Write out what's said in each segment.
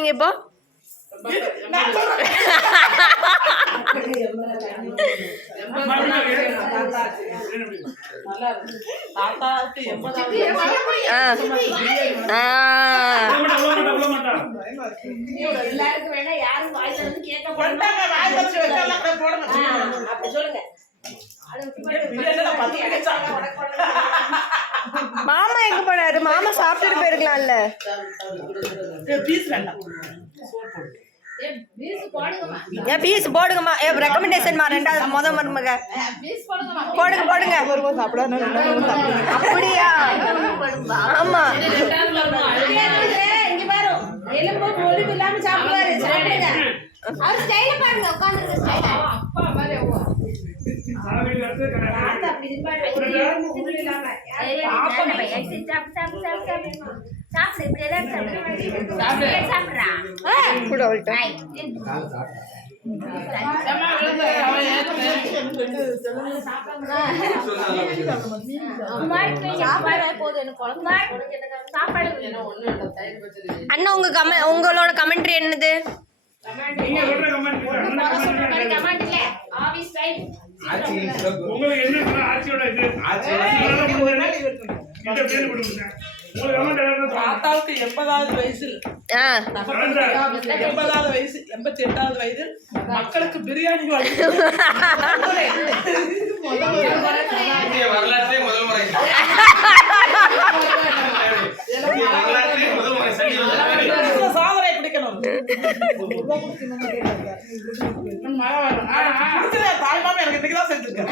சாப்பிட்டீங்க இப்போ? மாமா எங்க போனாரு? மாமா சாப்பிட்டுட்டு போயிருக்கலாம்ல. பீஸ் போடுங்கம்மா. ரெக்கமெண்டேஷன் ரெண்டாவது மருமக போடுங்க போடுங்க. அப்படியா? ஆமா அண்ணா உங்களோட கமெண்ட்ரி என்னது? தாத்தாவுக்கு 80வது வயசில் 80வது வயசு 88வது வயதில் மக்களுக்கு பிரியாணி சாதனை பிடிக்கணும். தாய்மாம எனக்கு இன்னைக்குதான் செஞ்சிருக்கேன்.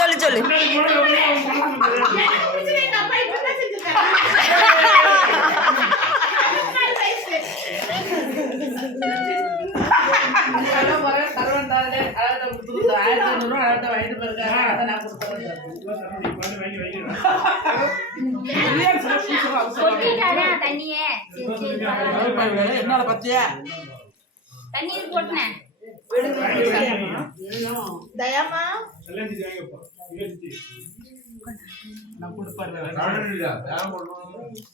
சொல்லு சொல்லு. என்னால பத்தியா தண்ணீர் போட்டேன். தயாமா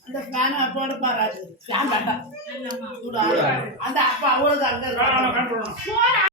அந்த ஃபேனை போட பாரு. அந்த அப்பா அவ்வளவு அங்க